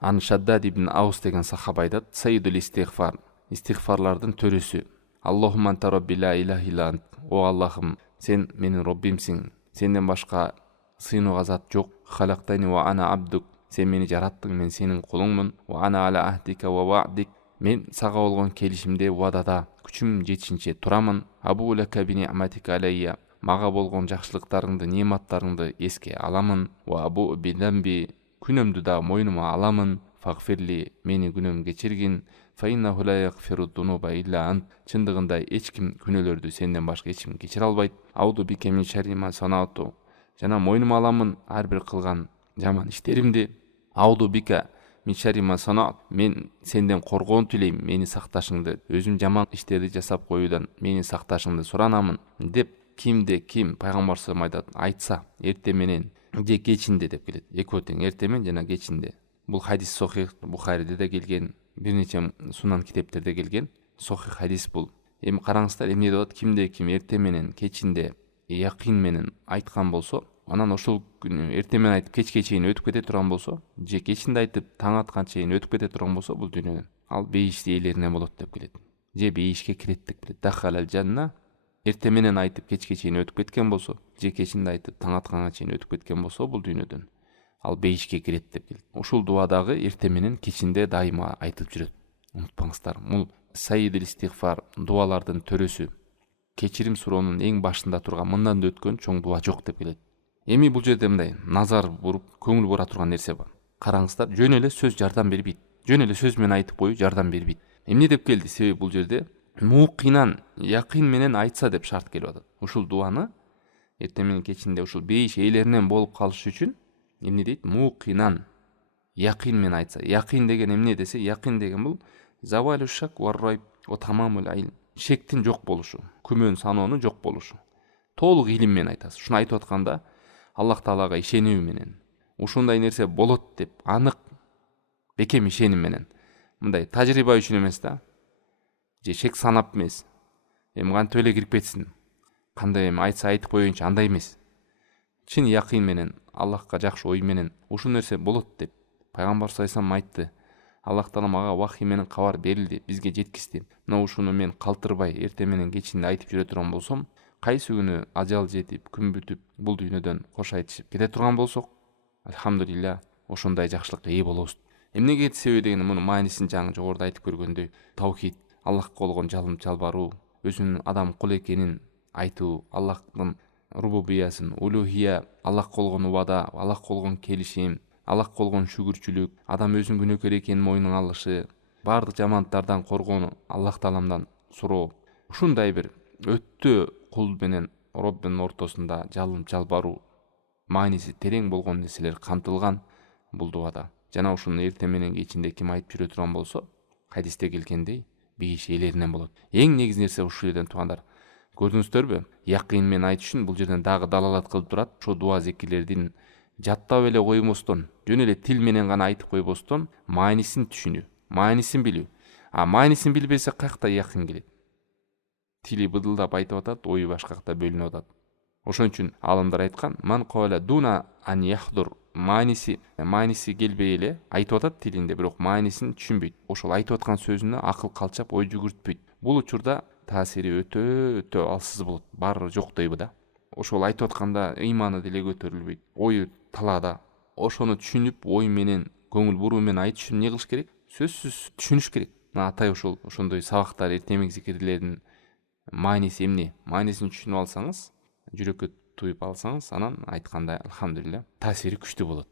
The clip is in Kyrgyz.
Аны Шаддад ибн Аус деген сахаба айтат: "Саййидул истигфар, истигфарлардын төрөсү. Аллахумма анта робби ла илаха илля ант. О Аллахым, сен менин Роббимсиң. Сенден башка сыйынууга зат жок. Халактани ва ана абдук. Сен мени жараттың, мен сенин кулуңмун. Ва ана аля ахдика ва ваъдик. Мен сага болгон келишимде, убадада күчүм жетишинче турамын. Абу лака би ниъматика алайя. Мага болгон жакшылыктарыңды, нематтарыңды эске аламын. Ва абу би дамби. Күнөмдү да мойнума аламын. Фагфирли, мени күнөм кечиргин. Фа иннаху ла ягфиру дунуба илля ант. Чындыгында эч ким күнөөлөрдү сенден башка эч ким кечире албайт. Ауду бике мин шарри ма санаату. Жана мойнума аламын ар бир кылган жаман иштеримди. Ауду бике мин шарри ма санаат. Мен сенден коргоон тилейм, мени сакташыңды, өзүм жаман иштерди жасап коюудан мени сакташыңды суранамын деп кимде ким пайгамбар саллаллаху алейхи ва саллям айтса, эртең менен же кечинде деп келет. Экөө тең, эртең менен жана кечинде. Бул хадис сохих, Бухариде да келген, бир нече сунан китептерде келген. Сохих хадис бул. Эми караңыздар, эмне деп атат? Кимде ким эртең менен кечинде якин менен айткан болсо, анан ошол күнү эртең менен айтып кечке чейин өтүп кете турган болсо, же кечинде айтып таң атканча чейин өтүп кете турган болсо, бул дүйнөдөн ал бейиш ээлеринен болот деп келет. Же бейишке кирет деп келет. Дахалал жанна. Эртең менен айтып кечке чейин өтүп кеткен болсо, же кечинде айтып таң атканга чейин өтүп кеткен болсо, бул дүйнөдөн ал бейишке кирет деп келет. Ушул дуадагы эртең менен кечинде дайыма айтып жүрөт. Унутпаңыздар, бул саййидул истигфар, дуалардын төрөсү. Кечирим суроонун эң башында турган, мындан да өткөн чоң дуа жок деп келет. Эми бул жерде мындай назар буруп, көңүл бура турган нерсе бар. Караңыздар, жөн эле сөз жардам бербейт. Жөн эле сөз менен айтып коюу жардам бербейт. Эмне деп келди? Себеби бул жерде муқинан, якин менен айтса деп шарт келип атат. Ушул дуаны эртең менен кечинде ушул бейиш ээлеринен болуп калыш үчүн эмне дейт? Муқинан, якин менен айтса. Якин деген эмне десе, якин деген бул завалу шак ва райб ва тамамул илм. Шектин жок болушу, күмөн саноонун жок болушу. Толук илим менен айтасыз. Ушуну айтып атканда Аллах Таалага ишенүү менен, ушундай нерсе болот деп анык бекем ишеним менен. Мындай тажрыйба үчүн эмес да. Же шек санап эмес. Эми кантип эле кирип кетсин. Кандай эми айтса айтып коеюнчу, андай эмес. Чын якин менен, Аллахка жакшы ой менен ушул нерсе болот деп пайгамбар саллаллаху алейхи ва саллям айтты. Аллах Таала мага вахий менен кабар берилди, бизге жеткизди. Мына ушуну мен калтырбай эртең менен кечинде айтып жүрө турган болсом, кайсы күнү ажал жетип, күн бүтүп, бул дүйнөдөн кош айтышып кете турган болсок, альхамдулилля, ошондой жакшылыкка ээ болобуз. Эмнеге себеби деген муну маанисин жаңы жогоруда айтып көргөндөй, таухид, Аллахка болгон жалым жалбаруу, өзүнүн адам кул экенин айтуу, Аллахтын рубубиясын, улухия, Аллахка болгон убада, Аллахка болгон келишим, Аллахка болгон шүгүрчүлүк, адам өзүнүн күнөөкөр экенин мойнуна алышы, бардык жамандыктардан коргоону, Аллах Тааламдан суроо. Ушундай бир өтө кул менен Роббинин ортосунда жалым жалбаруу, мааниси терең болгон нерселер камтылган бул дуада. Жана ушуну эртең менен кечинде ким айтып жүрө турган болсо, хадисте келгендей, бейиш ээлеринен болот. Эң негизи нерсе ушул жерден туугандар. Көрдүңүздөрбү? Якин менен айтыш үчүн бул жерден дагы далалат кылып турат. Ошо дуа зикирлердин жаттап эле коймостон, жөн эле тил менен гана айтып койбостон, маанисин түшүнүү, маанисин билүү. Маанисин билбесе каякта якин келет? Тили быдылдап айтып атат, ою башка жакта бөлүнүп атат. Ошон үчүн аалымдар айткан, ман кавала дуна ан яхдур, маанisi келбей эле айтып атат тилинде, бирок маанисин түшүнбөйт. Ошол айтып аткан сөзүнө акыл калчап, ой жүгүртпөйт. Бул учурда таасири өтө алсыз болот, баары жоктойбу да. Ошол айтып атканда ыйманы деле көтөрүлбөйт, ою талаада. Ошону түшүнүп, ой менен, көңүл буруу менен айтыш үчүн эмне кылыш керек? Сөзсүз түшүнүш керек. Атай ошондой сабактар, эртең зикирлердин мааниси эмне? Маанисин түшүнүп алсаңыз, жүрөккө туюп алсаңыз, анан айтканда альхамдулилля таасири күчтүү болот.